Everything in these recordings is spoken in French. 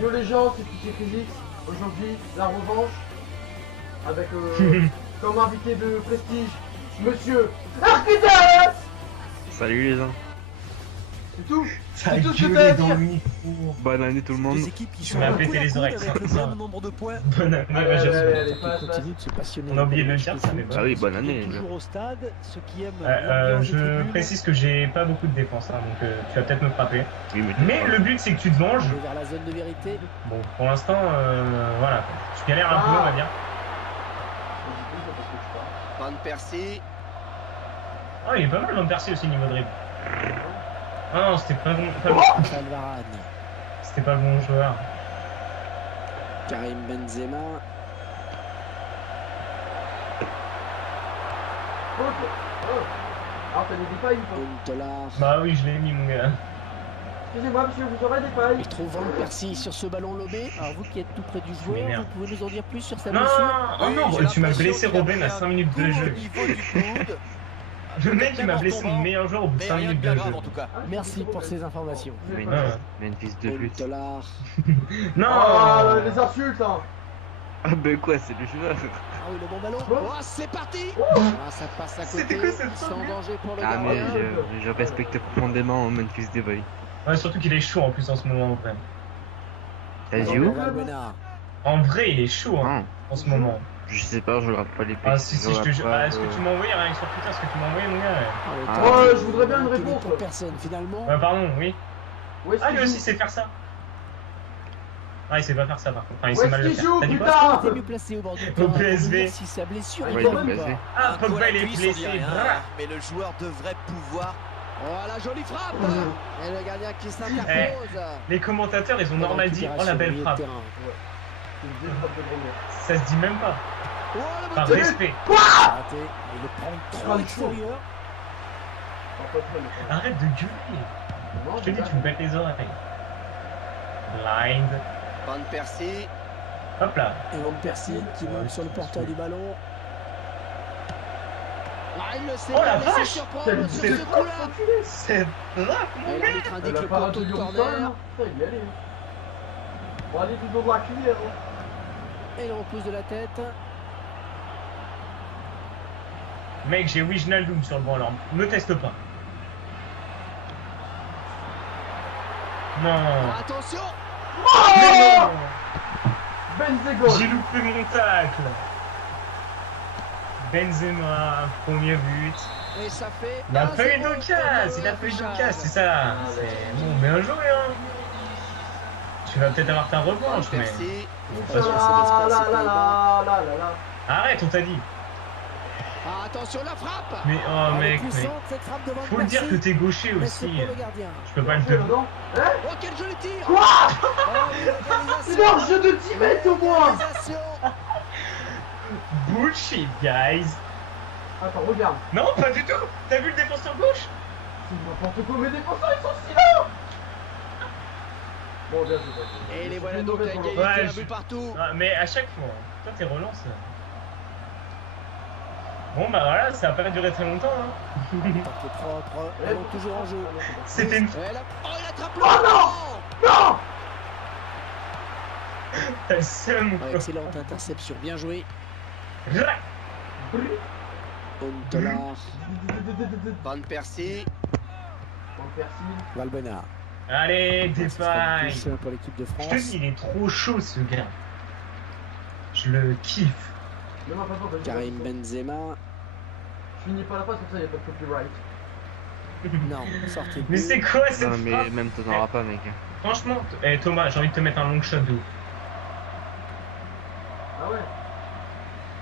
Yo les gens, c'est Piqué Physics. Aujourd'hui, la revanche. Avec comme invité de prestige, Monsieur Arquitas. Salut les gens. C'est tout. Ça C'est tout ce que gueulé t'as à dans dire. le micro. Bonne année tout le monde. Deux équipes qui Tu sont m'as un pété coup à les coude oreilles, avec le ça. même nombre de points. Bonne année, Allez, j'ai allez, reçu. allez, passe, Continue de se passionner. On a oublié de le dire, ça fait Ah oui, bonne année. Toujours au stade, ceux qui aiment Je tribunes, précise que j'ai pas beaucoup de défense, hein, donc tu vas peut-être me frapper. Oui, Mais le but c'est que tu te venges. aller vers la zone de vérité. Bon, pour l'instant, voilà. Je galère un peu, on va dire. Van Persie. Oh, il est pas mal Van Persie aussi niveau dribble. Ah non, c'était pas bon. Alvarane, C'était pas le bon joueur. Karim Benzema. Alors t'as des dépailles ou pas? Huntelaar. Bah oui, je l'ai mis mon gars. Excusez-moi monsieur, vous aurez des pailles. Il trouve Van Persie sur ce ballon lobé. Alors vous qui êtes tout près du joueur, m'énerve. vous pouvez nous en dire plus sur sa Non, blessure? oh non, tu m'as blessé Robin à 5 minutes de jeu. Le mec il m'a blessé mon meilleur joueur au bout de 5 minutes de jeu. En tout cas. Merci pour ces informations. Mais Ouais. une fils de pute. Huntelaar. Non. Oh, les insultes hein. Ah ben quoi, c'est le joueur. Ah oui, le bon ballon. Oh, c'est parti. Ah, ça passe à côté. C'était quoi cette Sans faute danger pour le Ah mais gardien. je respecte profondément Memphis Depay. Ouais, surtout qu'il est chaud en plus en ce moment en vrai. T'as dit où? Valbuena. En vrai, il est chaud hein, Ah, en ce moment. je sais pas, je regarde pas les Ah si, si, je te jure. Ah, est-ce que tu m'as envoyé rien que sur Twitter? Est-ce que tu m'as envoyé mon gars? Ah, Ouais, je voudrais bien une Qui n'est réponse. pour personne finalement. Pardon, oui. Où est-ce Ah, qu'il lui aussi joue? sait faire ça. Ah, il sait pas faire ça par contre. Enfin, il Où sait est-ce mal le qu'il faire. joue, T'as dit quoi? putain? Il était mieux placé au bord du terrain. PSV. Pour nous dire si sa blessure Ah, est ouais, bonne il est ou pas. blessé. Ah, Pogba il est Appuie, ça dit blessé. rien, Bra. mais le joueur devrait pouvoir. Oh la jolie frappe. Et le gardien qui s'interpose. Les commentateurs, ils ont normal dit oh la belle frappe. Une vieille frappe de grand-mère. Ça se dit même pas. Oh le Par bon respect. raté. Il le prend trop à Ah, l'extérieur. Enfin, pas trop, mais- Arrête de gueuler. Non, Je te dis, mais tu me bêtes les oreilles. Blind. Van Persie. Hop là. Et Van Persie qui monte sur le porteur du ballon. Ah, il le sait Oh la bien laisser vache. surprendre Quelle sur vieille ce frappe, coup-là. enculé. C'est rap mon Et gars. l'arbitre indique Elle a le pas poteau raté de du corner. corner. Putain, il y allait. Bon, allez, tout dans la cuillère. hein. Et il repousse de la tête. Mec, j'ai Wijnaldum sur le banc alors. Me teste pas. Non. Attention. Mais non. Benzego. J'ai loupé mon tacle. Benzema, premier but. Et ça fait. Il a 1-0 pas eu pour d'occasion, le il a pas eu affichage. d'occasion, c'est ça. C'est bon, bien joué hein. Tu vas peut-être avoir ta Van revanche, mais. Persie. Ah là là là là là là. Arrête, on t'a dit. Ah, attention la frappe. Mais oh Elle est mec, puissante, mais. cette frappe de Van Faut le dire que Persie. t'es gaucher Mais c'est aussi. pour le gardien. Je peux pas le C'est te. dedans. Hein? Oh, quel joli tir. Quoi? Oh, l'organisation. C'est un jeu de 10 mètres au moins. L'organisation. Bullshit, guys. Attends, regarde. Non, pas du tout. T'as vu le défenseur gauche? C'est n'importe quoi, mes défenseurs ils sont si là. Bon, bien joué. Et les voilà C'est une donc à mauvaise égalité, Ouais, un je- but partout. Ah, mais à chaque fois, toi t'es relance. Bon bah voilà, ça a pas duré très longtemps hein. Attaque propre, ballon toujours en jeu. C'était une. Et là- Oh, il attrape le Oh non. ballon. Non. T'as le seum Ah, quoi. excellente interception, bien joué. Rac. Huntelaar, Van Persie. Van Persie. Valbuena. Allez, Ça sera dépaille. touche pour l'équipe de Je te France. dis, il est trop chaud ce gars. Je le kiffe. Non, non, pas toi, vas-y, Karim vas-y. Benzema. Je finis pas la phrase comme ça, y'a pas de copyright. Non, sortez. Mais c'est quoi cette Non mais frappe? même t'en auras pas mec. Franchement, Thomas, j'ai envie de te mettre un long shot de ouf. Ah ouais.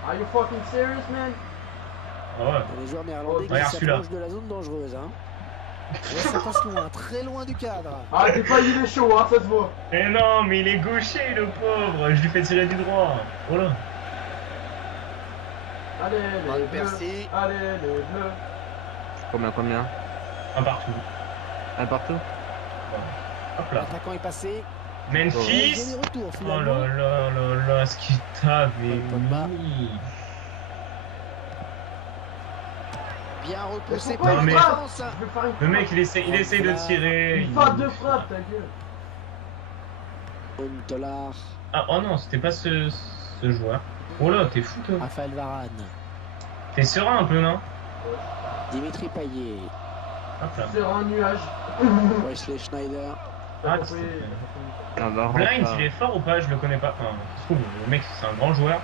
Are you fucking serious, man? Ah ouais. Les joueurs néerlandais qui Regarde celui-là. s'approchent de la zone dangereuse. Hein. Ouais, ça passe loin, très loin du cadre. Ah, t'es pas, il est chaud, hein, ça se voit. Eh non, mais il est gaucher le pauvre. Je lui fais tirer du droit. Oh là. Allez, Van les bleus. Persie. Allez, les bleus. Combien? Un partout. Un partout? Hop là. L'attaquant est passé. Memphis. Joli retour Oh finalement. là là là là, ce qu'il t'avait Pogba. mis. Bien repoussé Mais par pourquoi Non, la mais- défense. Je vais faire une Le frappe. mec, il essaye de tirer. Une frappe de frappe, ta gueule. Huntelaar. Ah, oh non, c'était pas ce joueur. Oh là, t'es fou, toi. Raphaël Varane. T'es serein un peu, non? Dimitri Payet. Hop là. Sur un nuage. Wesley Schneider. T'as Ah, compris. Ah bah, Blind, rentre, il est fort ou pas? Je le connais pas. Enfin, ça se trouve, le mec, c'est un grand joueur.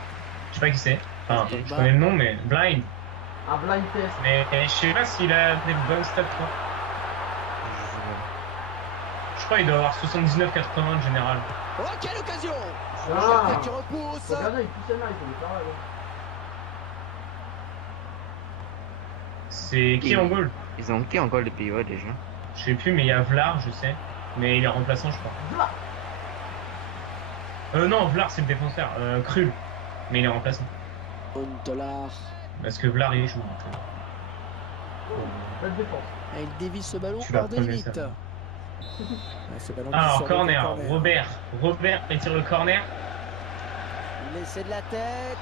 Je sais pas qui c'est. Enfin, Ok. je connais le nom, mais Blind. Un blind test. Mais je sais pas s'il a des bonnes stats, quoi. Je crois qu'il doit avoir 79-80 en général. Oh, quelle occasion! Ah. Qui repousse. Regardez, il pousse là, il faut le faire. C'est qui en goal? Ils ont qui encore les Pays-Bas déjà? Je sais plus, mais il y a Vlar, je sais. Mais il est remplaçant, je crois. Non, Vlar, c'est le défenseur. Krul. Mais il est remplaçant. Huntelaar. Parce que Vlar, il joue. Donc, Belle défense. Et il dévie ce ballon Tu l'as hors des reconnu, limites. ça. Ce ballon qui Ah, sort en de corner. Robert. Robert, il tire le corner. Il essaie de la tête.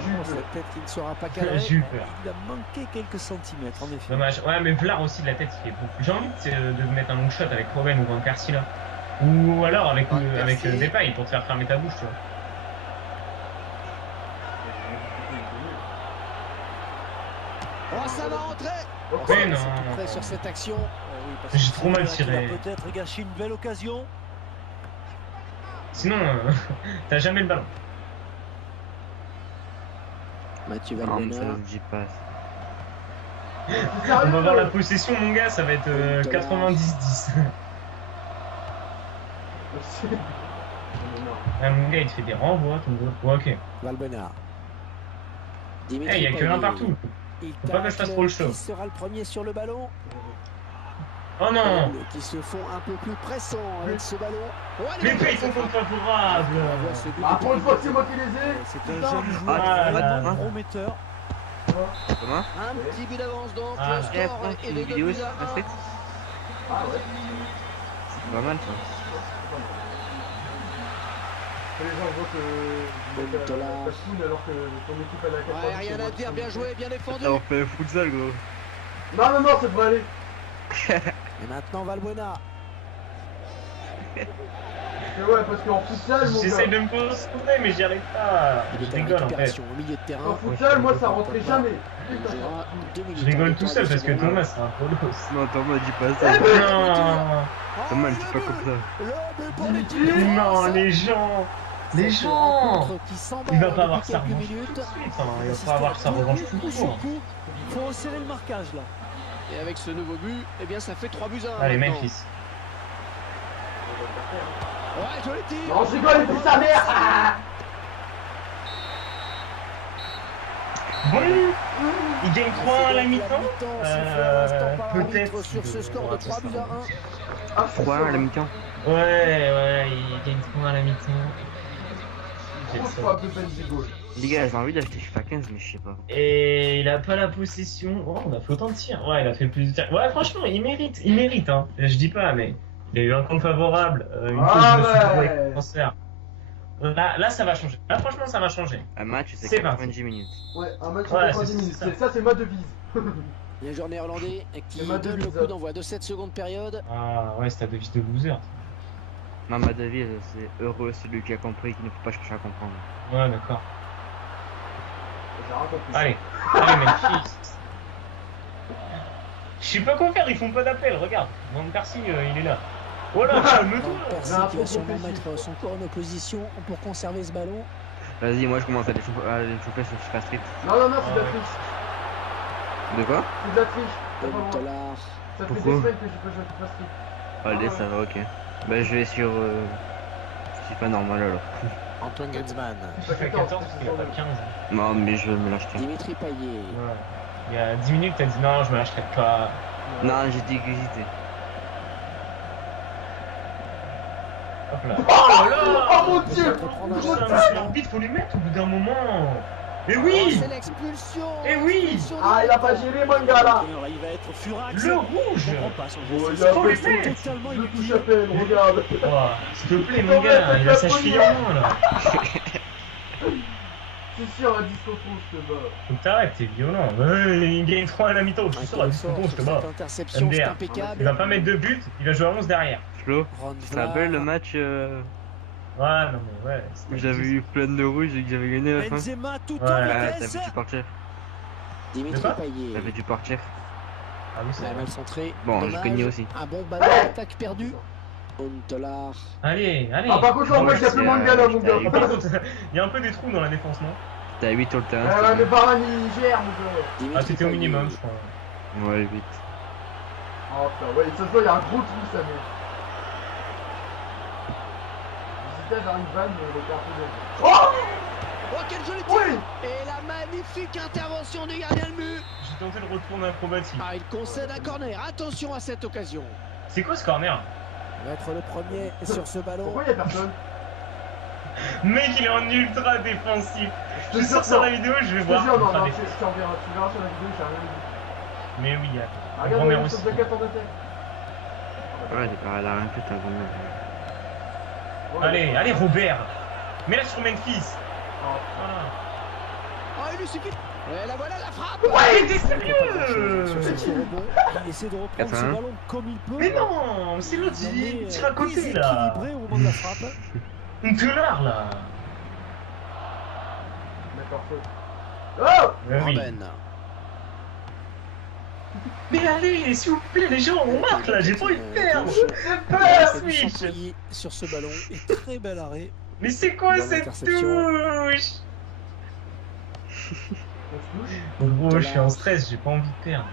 Jules. Cette tête qui ne sera pas cadrée. J'ai eu peur. Il a manqué quelques centimètres en effet. Dommage. Ouais, mais Vlar aussi de la tête, il fait beaucoup. J'ai envie de mettre un long shot avec Robben ou Van Persie là. Ou alors avec, Van avec Persie. Depay pour te faire fermer ta bouche, tu vois. Oh, ça va rentrer. Mais non. C'est tout près sur cette action. J'ai trop mal tiré. Peut-être gâché une belle occasion. Sinon, t'as jamais le ballon. Mathieu Non, mais ça Valbuena. se dit pas. On va voir la possession, mon gars, ça va être 90-10. Ah, mon gars, il te fait des renvois, ton gars. Ouais, ok. Valbuena. Eh, il y a que un partout. Il Faut pas que je fasse trop le show. Qui sera le premier sur le ballon? Oh non. Qui se font un peu plus pressants avec ce ballon. Oh, Mais allez, paye ton compte favorable. Ah, pour une fois que c'est moi qui les ai. C'est Putain. un jeune joueur Ah, vraiment là. prometteur. Comment? Un petit but d'avance donc, Ah, le là. score est Une de 2 vidéo buts sur à 1. Netflix? Ah ouais. C'est pas mal ça. Les gens voient que vous êtes à la Capoune alors que ton équipe elle a 4 Ouais, rien à dire, bien joué, bien défendu. Là, on fait le futsal, gros. Non, non, non, ça devrait aller. Et maintenant Valbuena. Mais ouais, parce qu'en futsal, mon J'essaie gars, de me concentrer, mais j'y arrive pas. Il Je est en rigole en fait. récupération au milieu de terrain. en futsal, moi ça rentrait jamais. Il jouera 2 minutes. Je rigole en tout seul parce que seconde. Thomas, c'est un polos. Non, Thomas, dis pas ça. Non. Thomas, dis pas comme ça. Le but pour l'équipe. Non, les gens. Les Cette gens. rencontre qui s'emballe Il va pas depuis avoir sa quelques revanche tout de minutes. suite. Hein. Il va pas avoir sa revanche tout Coup de sur suite. coup. Faut resserrer le marquage là. Et avec ce nouveau but, eh bien ça fait 3 buts à 1. Allez, maintenant. Memphis. Ouais, joli tir. Non, je rigole, il dit sa mère. Ah. Bon, il gagne 3 à la mi-temps. Peut-être sur ce score de 3 buts à 1. Ah, c'est 3 sûr, à la mi-temps. Ouais, il gagne 3 à la mi-temps. J'ai le Trop seum. fort de Benzigol. Les gars, j'ai envie d'acheter FIFA 15, mais je sais pas. Et il a pas la possession. Oh, on a fait autant de tirs. Ouais, il a fait plus de tirs. Ouais, franchement, il mérite, hein. Je dis pas, mais il a eu un compte favorable. Une Ah fois que je me suis ouais. trouvé avec le transfert. Là, ça va changer. Là, franchement, ça va changer. Un match, c'est C'est 90 minutes. Ouais, un match Ouais, de 90 c'est minutes. ça. Ça, c'est ma devise. Les joueurs néerlandais qui C'est ma donne le devise. coup d'envoi de cette seconde période. Ah, ouais, c'est ta devise de loser. Non, ma devise, c'est heureux celui qui a compris qu'il ne faut pas chercher à comprendre. Ouais, d'accord. J'ai rien compris. Allez, Memphis. Je sais pas quoi faire, ils font pas d'appel, regarde. Van Persie, il est là. Voilà, calme-toi. Percy Non, qui va trop sûrement compétitif. mettre son corps en opposition pour conserver ce ballon. Vas-y, moi je commence à les chauffer sur FIFA Street. Non, non, non, c'est de la triche. De quoi? C'est de la triche. C'est pas vrai. Huntelaar. Ça fait Pourquoi des semaines que j'ai pas joué à FIFA Street. Allez, ouais. ça va, ok. Bah, je vais sur FIFA normal alors. Antoine Griezmann. FIFA 14 parce qu'il a pas 15. Non, mais je vais me l'acheter. Dimitri Payet. Ouais. Il y a 10 minutes, t'as dit non, je me l'achèterai pas. Non, j'ai dit que j'étais. Hop là. Oh, là oh mon dieu. Putain, mais l'arbitre, faut lui mettre au bout d'un moment. Mais Oh, oui. c'est l'expulsion. Eh oui. L'expulsion Ah, il a pas directe. géré, mon gars là. Il va être furax. Le rouge. Je comprends pas son Oh, geste. il a Faut fait les son mettre. Totalement Je touche inutile. à peine, regarde. Oh, s'il te plaît, mon gars, il a sa cheville en moins là. C'est sûr, à 10 contre 11, je te bats. Faut que t'arrêtes, t'es violent. Ouais, il gagne 3 à la mi-temps. Je Un suis sûr, coup à de 10 force secondes, je te sur bats. cette interception, c'est MDR. impeccable. Il va pas mettre de but, il va jouer à 11 derrière. Flo, Ron tu te rappelles le Vlaar. match Ouais, non mais ouais. J'avais eu plein de rouges et que j'avais gagné à la fin. Benzema tout Ouais. en Ah, vitesse. t'avais dû partir. Dimitri quoi Payet. T'avais dû partir. Ah oui, c'est Ouais, vrai. mal centré. Bon, j'ai Dommage. gagné aussi. Un bon ballon d'attaque perdu. Huntelaar. Allez, allez. Ah, par contre, en Non, vrai, mais il y a plus moins de gars là, mon gars. j'étais à Par contre, il y a un peu des trous dans la défense, non? T'as 8 sur le terrain. Ah, mais Varane, il gère, mon gars. Dimitri Ah, c'était au Payet. minimum, je crois. Ouais, 8. Oh putain, ouais, ça se voit, il y a un gros trou, ça, mais. J'hésitais à faire une vanne, mais il était un peu bien. Oh Oh, quel joli tir. Oui. Et la magnifique intervention du gardien de but. J'ai tenté le retour acrobatique. Ah, il concède un corner. Attention à cette occasion. C'est quoi ce corner? Va être le premier sur ce ballon. Pourquoi il y a personne? Mec, il est en ultra défensif. Je Je te sors jure, sur la vidéo, je vais je te voir. jure, non, ultra non, défensif. tu verras sur la vidéo, j'ai rien dit. Mais oui, Ah, grand-mère regarde, il aussi. saute de 4 en tête. Ouais, elle a rien fait, ta grand-mère. Allez, allez, Robert. Mets-la sur Memphis. Oh, Voilà. Oh, il lui suffit. Et la voilà la frappe. Ouais, t'es Sur sérieux? ce rebond, il essaie de reprendre ce 4-1. ballon comme il peut. Mais non, c'est l'autre, il tire à côté là. Déséquilibré au moment de la frappe. Une teulard là. d'accord, feu. Oh Mais oui. Robben. Mais allez, s'il vous plaît, les gens, on marque là, j'ai pas envie de perdre. Ah, Switch. Chantilly sur ce ballon et très bel arrêt. Mais c'est quoi Dans cette l'interception. touche? On se touche. Gros, je suis en stress, j'ai pas envie de perdre.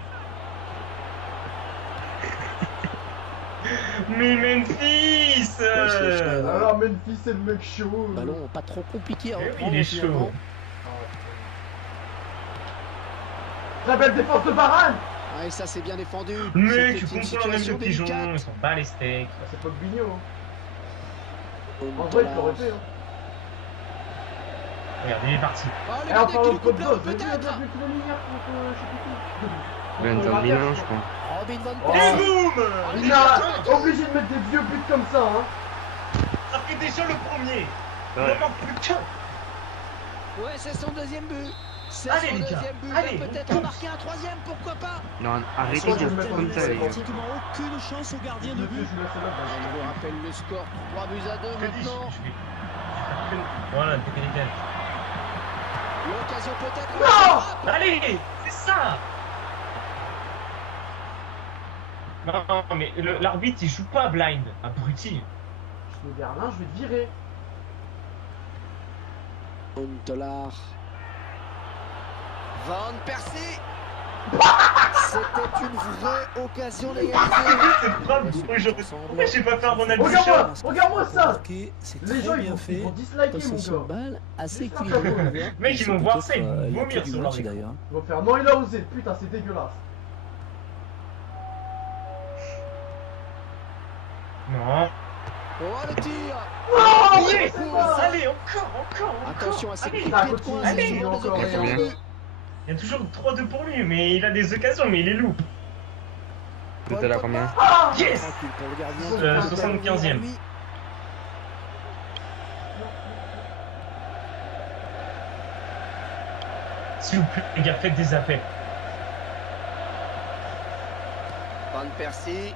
Mais Memphis Alors, Memphis, c'est le mec chaud. Ballon pas trop compliqué à Eh oui, reprendre. il est finalement. chaud. Très belle défense de Varane. Ah, et ça c'est bien défendu. Mec, C'était tu une comprends même situation le pigeon, délicate. ils sont pas les steaks. Ah, c'est pas Bigno. Hein. En vrai, Huntelaar. il l'aurait fait. Hein. Regarde, il est parti. Oh, le Et en gardien qui parlant lui de coupe code la route, d'os, j'ai vu peut-être. avec le Minière contre je sais plus qui. Ben, Contre dans l'Inter, Milan, je je crois. crois. Robin van Oh. Et Persie. boum Il a obligé de mettre des vieux buts comme ça, hein. Ça fait déjà le premier. Il Ouais. en manque plus qu'un. Ouais, c'est son deuxième but. C'est Allez, son les gars, deuxième but. allez, Il va peut-être on en marquer un troisième, pourquoi pas. Non, arrêtez Sur de dire le ça comme ça, les gars. Pratiquement aucune chance au gardien de Je but. laisse là, On vous rappelle le score 3 buts à 2 Je te dis, maintenant. je vais. Voilà, t'es pénitente. L'occasion peut-être. Non. Allez, c'est ça. Non, mais l'arbitre il joue pas blind, abruti. Je vais Berlin, je vais te virer. Huntelaar. Van Persie. C'était une vraie occasion d'égaliser. C'est frappe, pourquoi j'ai pas fait un Ronaldo Regarde-moi, Shot? regarde-moi ça. Marqué, c'est Les très gens, bien ils fait. vont disliker, mon Possession de gars. balle assez Juste un équilibrée. peu. on va voir. Mec, ils vont voir ça, ils vont la vomir clé du sur match, leur écran. d'ailleurs. Ils vont faire, non, il a osé. Putain, c'est dégueulasse. Non. Oh, le tir. Oh, Yes, c'est pas. allez, encore. Attention à ses Allez, coups ça de pied de continue, coin. allez, C'est souvent des encore, occasions bien. de but. Il y a toujours 3-2 pour lui, mais il a des occasions, mais il les loupe. T'étais là combien? Ah. Yes. Tranquille pour le gardien. 75e. Lui, S'il vous plaît, les gars, faites des appels. Van Persie.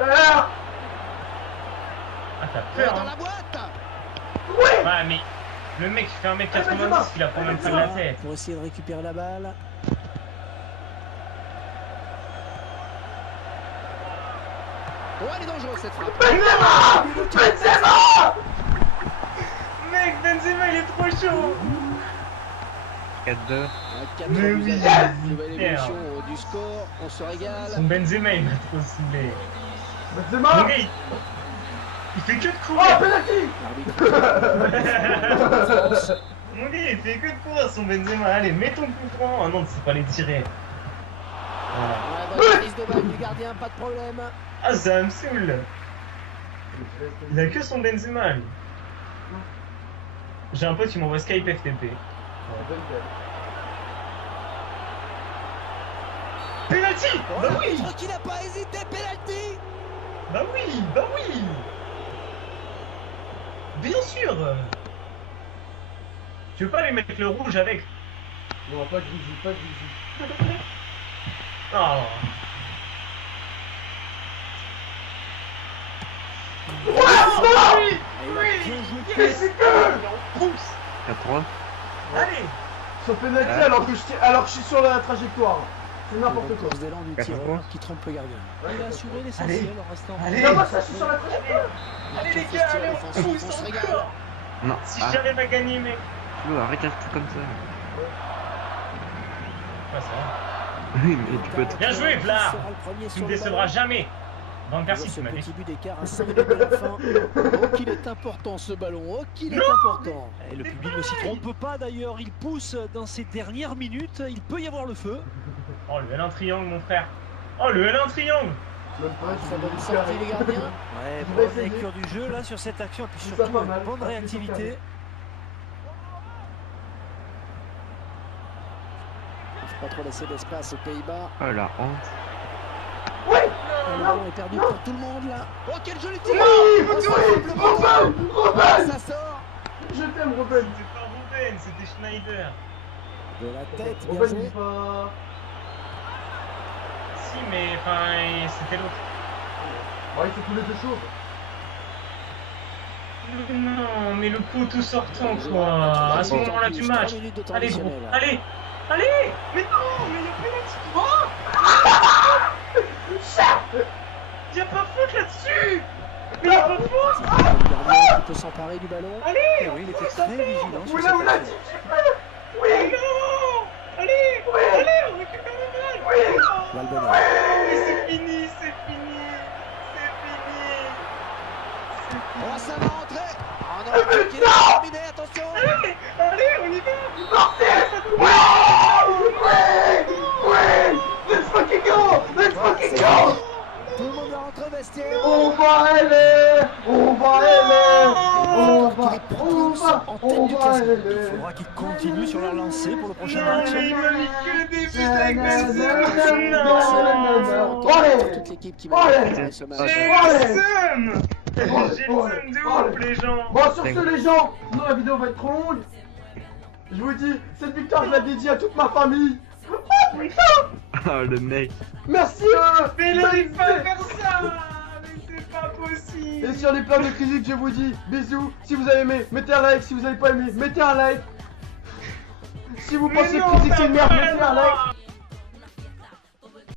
Ah. Ah, t'as peur, Dans hein. la boîte. Ouais, mais le mec, il fait 1m90, il a pas même pas de la tête. Pour essayer de récupérer la balle. Oh, elle est dangereuse cette frappe. Benzema. Benzema. Mec, Benzema, il est trop chaud. 4-2. À 4 Mais buts oui. à 2. Nouvelle évolution du score. On se régale. Son Benzema, il m'a trop saoulé. Mon Benzema. gars, il fait que de Oh, courir. penalty. L'arbitre. Mon gars, il fait que de courir, son Benzema. Allez, mets ton coup franc. Ah non, c'est pas les tirer. Voilà. Ouais, bonne prise de balle du gardien, pas de problème. Ah, ça me saoule. Il a que son Benzema, lui. J'ai un pote qui m'envoie Skype FTP. Penalty. Oh, Bah oui. l'arbitre qui n'a pas hésité, penalty. Bah oui, bah oui. Bien sûr. Tu veux pas lui mettre le rouge avec? Non, pas Grisi, pas Grisi. Oh. Et il va Mais c'est que Pousse. 4-3. Allez. sur penalty Ouais. alors que je suis sur la trajectoire. C'est n'importe quoi. Course d'élan du tireur qui trompe le gardien. Il a assuré l'essentiel en restant. Allez. Non, moi ça, je suis sur la trajectoire. Allez les gars, allez, on pousse encore. Non. Si Ah, j'arrive à gagner, mec. Flo, arrête un truc comme ça. Pas ça. Oui, mais tu peux être. Bien joué, Vlad. Tu me décevras jamais. Van Persie, Ce tu m'as dit. petit but d'écart à 5 minutes de la fin. Oh qu'il est important ce ballon, oh qu'il est important. Et le public ne s'y trompe pas d'ailleurs, il pousse dans ces dernières minutes, il peut y avoir le feu. Oh, le L1 triangle, mon frère. Oh, le L1 triangle. Même pas, Ça donne sortie les gardiens. Ouais, Je vais bonne essayer. lecture du jeu là sur cette action et puis C'est surtout pas mal. une bonne Ah, réactivité. Il faut pas trop laisser d'espace aux Pays-Bas. Oh la honte. Le ballon est perdu pour tout le monde là. Oh quel joli tir! Oui, Oh, ça oui, semble bon. Robin, Robin. Ça sort Je t'aime, Robin. C'était pas Ruben, c'était Schneider. de la tête, bien Robin, joué. dis pas. Si, mais enfin, c'était l'autre. Ouais, il fait tous les deux choses. Non, mais le coup tout sortant, quoi. À ce moment-là du match. 3 minutes de temps Allez, gros. additionnel. Allez. Allez. Mais non, mais il y a penalty. Oh. Il y a pas faute là-dessus. Mais il y a pas faute. Le gardien qui peut s'emparer du ballon. Allez. Et oui, il était très vigilant sur Oula, cette oula, action. dis oui. Non. Allez. Oui. Allez, on récupère le ball. Oui. Oh. Valbuena. Mais c'est fini, c'est fini. C'est fini. Oh, ça va rentrer. Oh non, il est terminé, attention. Allez, on y va. Oui. Let's fucking go. Let's fucking go. Tout le monde rentre au vestiaire. On va aller. On va aller. On va aller. Il faudra qu'il continue sur la lancée pour le prochain match. Mais il m'a mis que des buts avec Allez. Toute l'équipe qui Allez. va préparer ce match. J'ai Allez. le seum. J'ai le Allez. seum de ouf, les gens. Bon, sur ce, les gens, sinon la vidéo va être trop longue. Je vous dis, cette victoire, je la dédie à toute ma famille. Oh putain. Oh le mec. Merci Mais n'arrive pas à faire ça. Mais c'est pas possible. Et sur les plans de critiques, je vous dis bisous. Si vous avez aimé, mettez un like. Si vous n'avez pas aimé, mettez un like. Si vous Mais pensez que non, critique c'est t'as une merde, pas mettez le un like. droit.